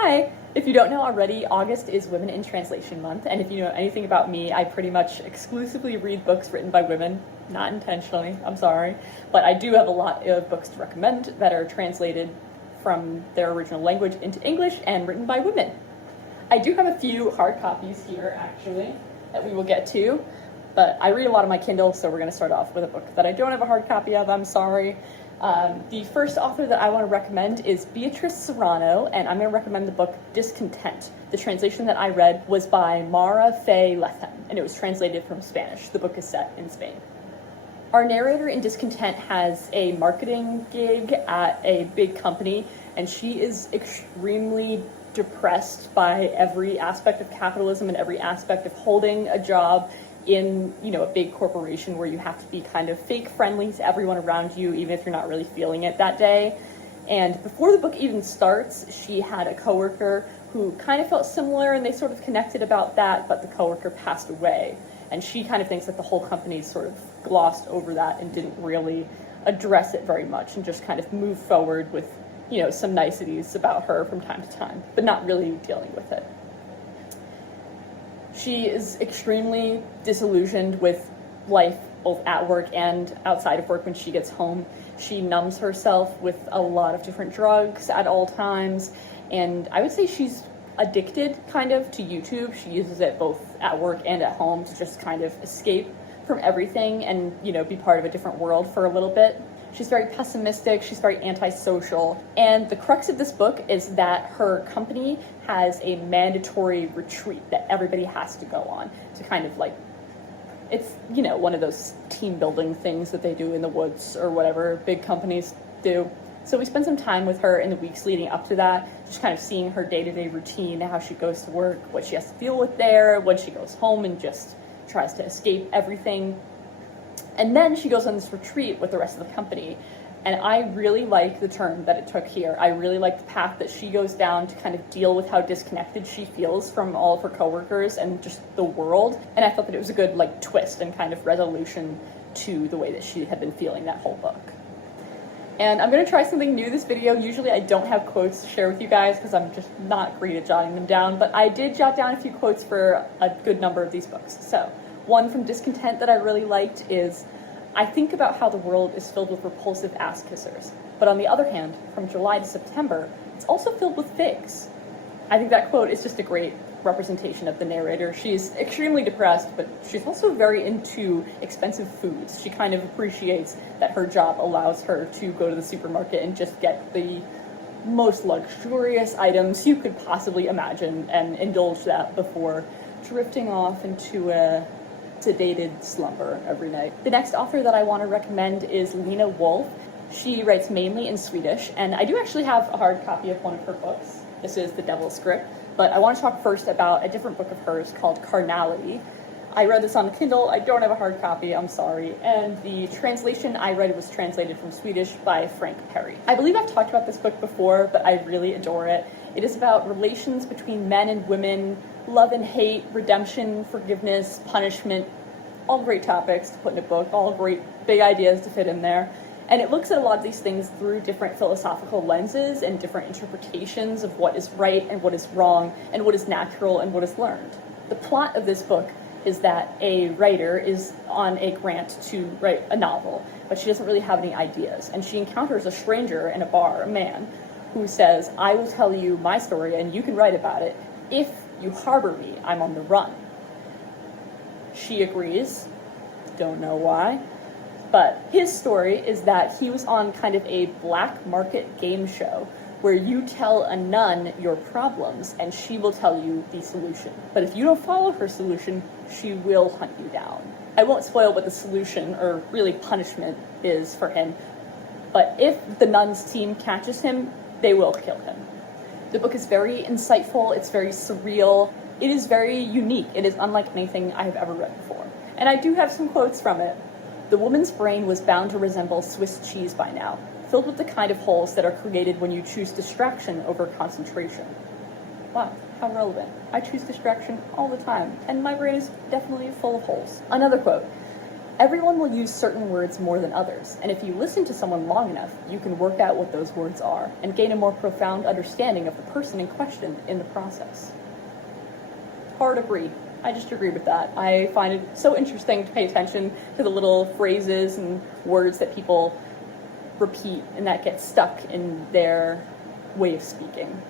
Hi! If you don't know already, August is Women in Translation Month, and if you know anything about me, I pretty much exclusively read books written by women. Not intentionally, I'm sorry, but I do have a lot of books to recommend that are translated from their original language into English and written by women. I do have a few hard copies here, actually, that we will get to, but I read a lot on my Kindle, so we're going to start off with a book that I don't have a hard copy of, I'm sorry. The first author that I want to recommend is Beatriz Serrano, and I'm going to recommend the book Discontent. The translation that I read was by Faye Lethem, and it was translated from Spanish. The book is set in Spain. Our narrator in Discontent has a marketing gig at a big company, and she is extremely depressed by every aspect of capitalism and every aspect of holding a job in, a big corporation where you have to be kind of fake friendly to everyone around you, even if you're not really feeling it that day. And before the book even starts, she had a coworker who kind of felt similar, and they sort of connected about that, but the coworker passed away. And she kind of thinks that the whole company sort of glossed over that and didn't really address it very much and just kind of moved forward with, some niceties about her from time to time, but not really dealing with it. She is extremely disillusioned with life, both at work and outside of work when she gets home. She numbs herself with a lot of different drugs at all times, and I would say she's addicted, kind of, to YouTube. She uses it both at work and at home to just kind of escape from everything and, be part of a different world for a little bit. She's very pessimistic, she's very antisocial, and the crux of this book is that her company has a mandatory retreat that everybody has to go on to kind of it's, one of those team building things that they do in the woods or whatever big companies do. So we spent some time with her in the weeks leading up to that, just kind of seeing her day-to-day routine, how she goes to work, what she has to deal with there, when she goes home and just tries to escape everything. And then she goes on this retreat with the rest of the company. And I really like the turn that it took here. I really like the path that she goes down to kind of deal with how disconnected she feels from all of her coworkers and just the world. And I thought that it was a good twist and kind of resolution to the way that she had been feeling that whole book. And I'm going to try something new this video. Usually I don't have quotes to share with you guys because I'm just not great at jotting them down, but I did jot down a few quotes for a good number of these books. So, one from Discontent that I really liked is, "I think about how the world is filled with repulsive ass-kissers, but on the other hand, from July to September, it's also filled with figs." I think that quote is just a great representation of the narrator. She's extremely depressed, but she's also very into expensive foods. She kind of appreciates that her job allows her to go to the supermarket and just get the most luxurious items you could possibly imagine and indulge that before drifting off into a sedated slumber every night. The next author that I want to recommend is Lina Wolff. She writes mainly in Swedish, and I do actually have a hard copy of one of her books. This is The Devil's Script, but I want to talk first about a different book of hers called Carnality. I read this on the Kindle. I don't have a hard copy, I'm sorry, and the translation I read was translated from Swedish by Frank Perry. I believe I've talked about this book before, but I really adore it. It is about relations between men and women, love and hate, redemption, forgiveness, punishment, all great topics to put in a book, all great big ideas to fit in there. And it looks at a lot of these things through different philosophical lenses and different interpretations of what is right and what is wrong and what is natural and what is learned. The plot of this book is that a writer is on a grant to write a novel, but she doesn't really have any ideas. And she encounters a stranger in a bar, a man, who says, "I will tell you my story and you can write about it. If you harbor me, I'm on the run." She agrees, don't know why, but his story is that he was on kind of a black market game show where you tell a nun your problems and she will tell you the solution. But if you don't follow her solution, she will hunt you down. I won't spoil what the solution, or really punishment, is for him, but if the nun's team catches him, they will kill him. The book is very insightful, it's very surreal, it is very unique, it is unlike anything I have ever read before. And I do have some quotes from it. "The woman's brain was bound to resemble Swiss cheese by now, filled with the kind of holes that are created when you choose distraction over concentration." Wow, how relevant. I choose distraction all the time, and my brain is definitely full of holes. Another quote, Everyone will use certain words more than others, and if you listen to someone long enough, you can work out what those words are and gain a more profound understanding of the person in question in the process. Hard agreed. I just agree with that. I find it so interesting to pay attention to the little phrases and words that people repeat and that get stuck in their way of speaking.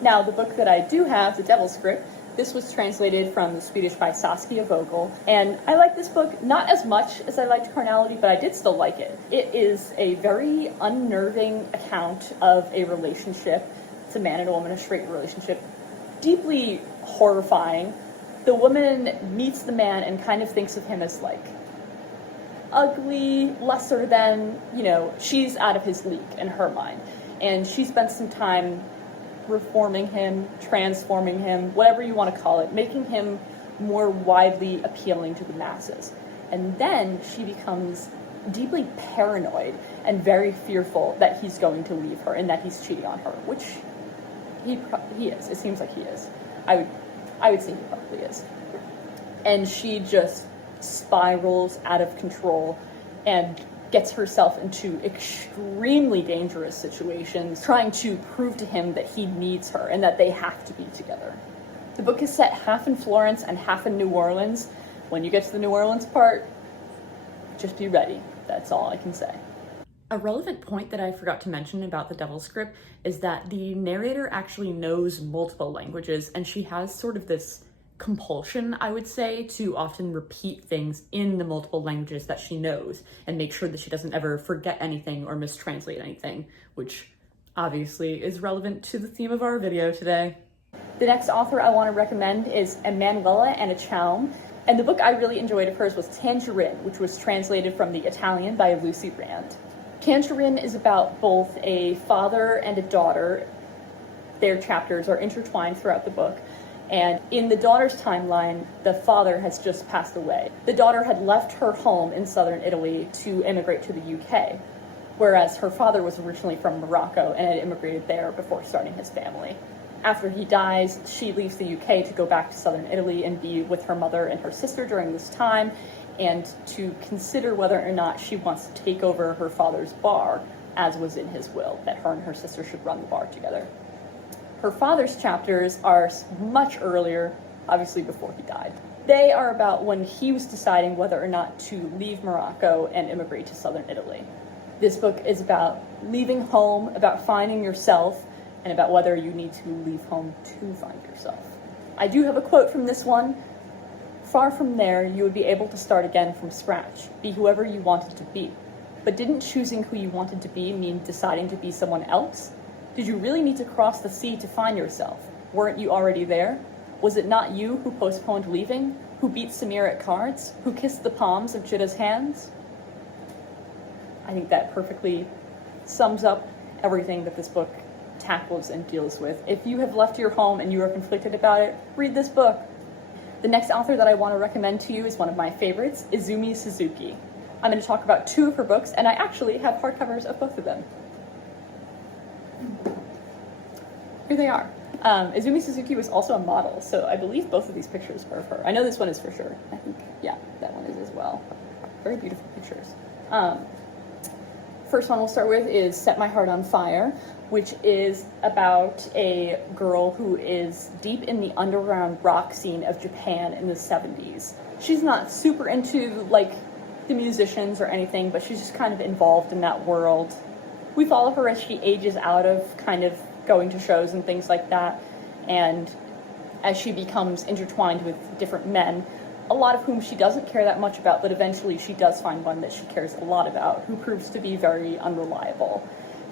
Now, the book that I do have, The Devil's Script, this was translated from the Swedish by Saskia Vogel, and I like this book not as much as I liked Carnality, but I did still like it. It is a very unnerving account of a relationship. It's a man and a woman, a straight relationship. Deeply horrifying. The woman meets the man and kind of thinks of him as like ugly, lesser than, she's out of his league in her mind. And she spent some time reforming him, transforming him, whatever you want to call it, making him more widely appealing to the masses. And then she becomes deeply paranoid and very fearful that he's going to leave her and that he's cheating on her, which he is. It seems like he is. I would say he probably is. And she just spirals out of control and gets herself into extremely dangerous situations, trying to prove to him that he needs her and that they have to be together. The book is set half in Florence and half in New Orleans. When you get to the New Orleans part, just be ready. That's all I can say. A relevant point that I forgot to mention about The Devil's Script is that the narrator actually knows multiple languages, and she has sort of this compulsion, I would say, to often repeat things in the multiple languages that she knows and make sure that she doesn't ever forget anything or mistranslate anything, which obviously is relevant to the theme of our video today. The next author I want to recommend is Emanuela Anechoum, and the book I really enjoyed of hers was Tangerinn, which was translated from the Italian by Lucy Rand. Tangerinn is about both a father and a daughter. Their chapters are intertwined throughout the book. And in the daughter's timeline, the father has just passed away. The daughter had left her home in southern Italy to immigrate to the UK, whereas her father was originally from Morocco and had immigrated there before starting his family. After he dies, she leaves the UK to go back to southern Italy and be with her mother and her sister during this time, and to consider whether or not she wants to take over her father's bar, as was in his will, that her and her sister should run the bar together. Her father's chapters are much earlier, obviously before he died. They are about when he was deciding whether or not to leave Morocco and immigrate to southern Italy. This book is about leaving home, about finding yourself, and about whether you need to leave home to find yourself. I do have a quote from this one. Far from there, you would be able to start again from scratch, be whoever you wanted to be. But didn't choosing who you wanted to be mean deciding to be someone else? Did you really need to cross the sea to find yourself? Weren't you already there? Was it not you who postponed leaving? Who beat Samir at cards? Who kissed the palms of Jitta's hands? I think that perfectly sums up everything that this book tackles and deals with. If you have left your home and you are conflicted about it, read this book. The next author that I want to recommend to you is one of my favorites, Izumi Suzuki. I'm going to talk about two of her books, and I actually have hardcovers of both of them. Here they are. Izumi Suzuki was also a model, so I believe both of these pictures are of her. I know this one is for sure. I think, yeah, that one is as well. Very beautiful pictures. First one we'll start with is Set My Heart on Fire, which is about a girl who is deep in the underground rock scene of Japan in the 70s. She's not super into, the musicians or anything, but she's just kind of involved in that world. We follow her as she ages out of kind of going to shows and things like that, and as she becomes intertwined with different men, a lot of whom she doesn't care that much about, but eventually she does find one that she cares a lot about, who proves to be very unreliable.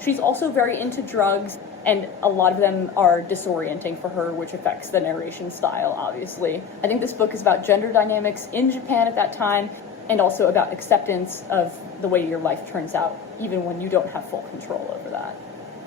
She's also very into drugs, and a lot of them are disorienting for her, which affects the narration style, obviously. I think this book is about gender dynamics in Japan at that time, and also about acceptance of the way your life turns out, even when you don't have full control over that.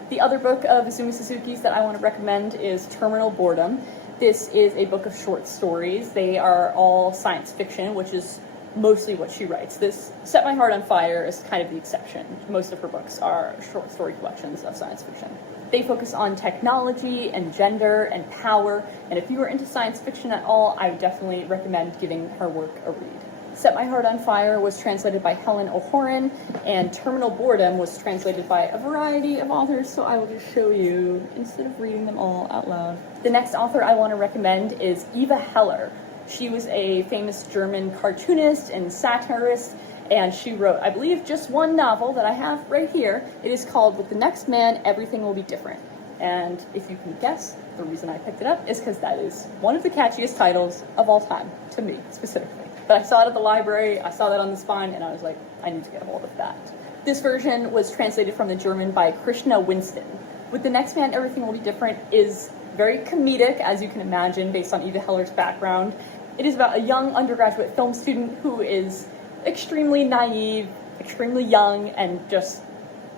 The other book of Izumi Suzuki's that I want to recommend is Terminal Boredom. This is a book of short stories. They are all science fiction, which is mostly what she writes. This Set My Heart on Fire is kind of the exception. Most of her books are short story collections of science fiction. They focus on technology and gender and power, and if you are into science fiction at all, I would definitely recommend giving her work a read. Set My Heart on Fire was translated by Helen O'Horan, and Terminal Boredom was translated by a variety of authors, so I will just show you instead of reading them all out loud. The next author I want to recommend is Eva Heller. She was a famous German cartoonist and satirist, and she wrote, I believe, just one novel that I have right here. It is called With the Next Man, Everything Will Be Different. And if you can guess, the reason I picked it up is because that is one of the catchiest titles of all time, to me specifically. But I saw it at the library, I saw that on the spine, and I was like, I need to get a hold of that. This version was translated from the German by Krishna Winston. With the Next Man, Everything Will Be Different is very comedic, as you can imagine, based on Eva Heller's background. It is about a young undergraduate film student who is extremely naive, extremely young, and just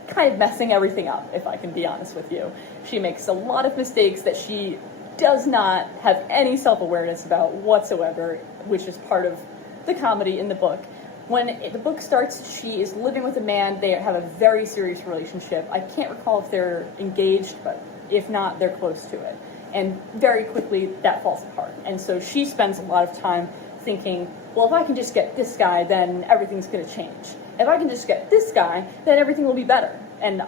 kind of messing everything up, if I can be honest with you. She makes a lot of mistakes that she does not have any self-awareness about whatsoever, which is part of the comedy in the book. When the book starts, she is living with a man. They have a very serious relationship. I can't recall if they're engaged, but if not, they're close to it. And very quickly, that falls apart. And so she spends a lot of time thinking, well, if I can just get this guy, then everything's going to change. If I can just get this guy, then everything will be better. And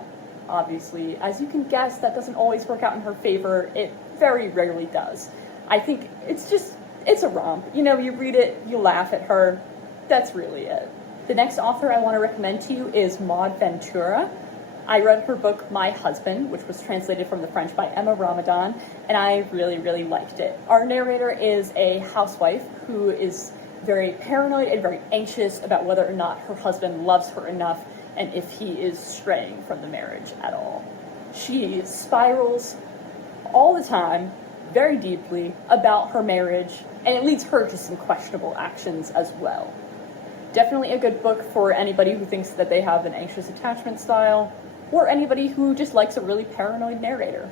obviously, as you can guess, that doesn't always work out in her favor. It very rarely does. I think it's a romp. You know, you read it, you laugh at her. That's really it. The next author I want to recommend to you is Maud Ventura. I read her book, My Husband, which was translated from the French by Emma Ramadan, and I really, really liked it. Our narrator is a housewife who is very paranoid and very anxious about whether or not her husband loves her enough and if he is straying from the marriage at all. She spirals all the time, very deeply, about her marriage, and it leads her to some questionable actions as well. Definitely a good book for anybody who thinks that they have an anxious attachment style, or anybody who just likes a really paranoid narrator.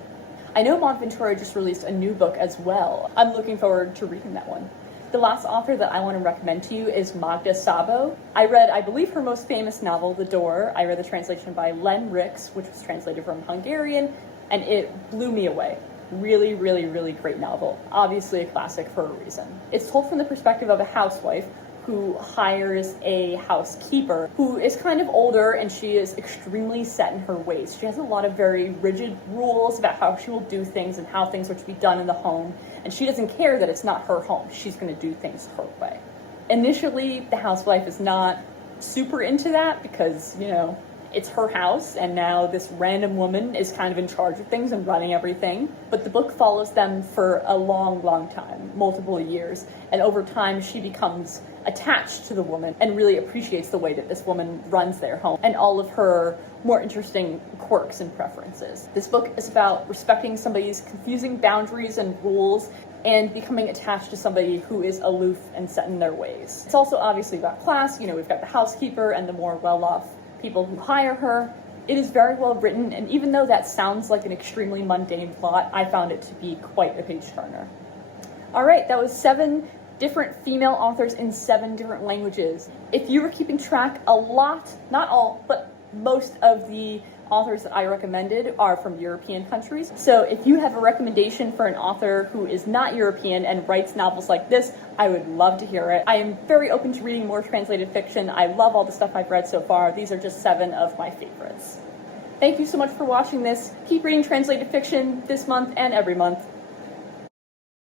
I know Maud Ventura just released a new book as well. I'm looking forward to reading that one. The last author that I want to recommend to you is Magda Szabó. I read, I believe, her most famous novel, The Door. I read the translation by Len Ricks, which was translated from Hungarian, and it blew me away. Really, really, really great novel. Obviously a classic for a reason. It's told from the perspective of a housewife who hires a housekeeper who is kind of older, and she is extremely set in her ways. She has a lot of very rigid rules about how she will do things and how things are to be done in the home, and she doesn't care that it's not her home. She's going to do things her way. Initially, the housewife is not super into that because, you know, it's her house, and now this random woman is kind of in charge of things and running everything. But the book follows them for a long, long time, multiple years, and over time she becomes attached to the woman and really appreciates the way that this woman runs their home and all of her more interesting quirks and preferences. This book is about respecting somebody's confusing boundaries and rules and becoming attached to somebody who is aloof and set in their ways. It's also obviously about class. You know, we've got the housekeeper and the more well-off people who hire her. It is very well written, and even though that sounds like an extremely mundane plot, I found it to be quite a page-turner. All right, that was 7 different female authors in 7 different languages. If you were keeping track, a lot, not all, but most of the authors that I recommended are from European countries. So if you have a recommendation for an author who is not European and writes novels like this, I would love to hear it. I am very open to reading more translated fiction. I love all the stuff I've read so far. These are just 7 of my favorites. Thank you so much for watching this. Keep reading translated fiction this month and every month.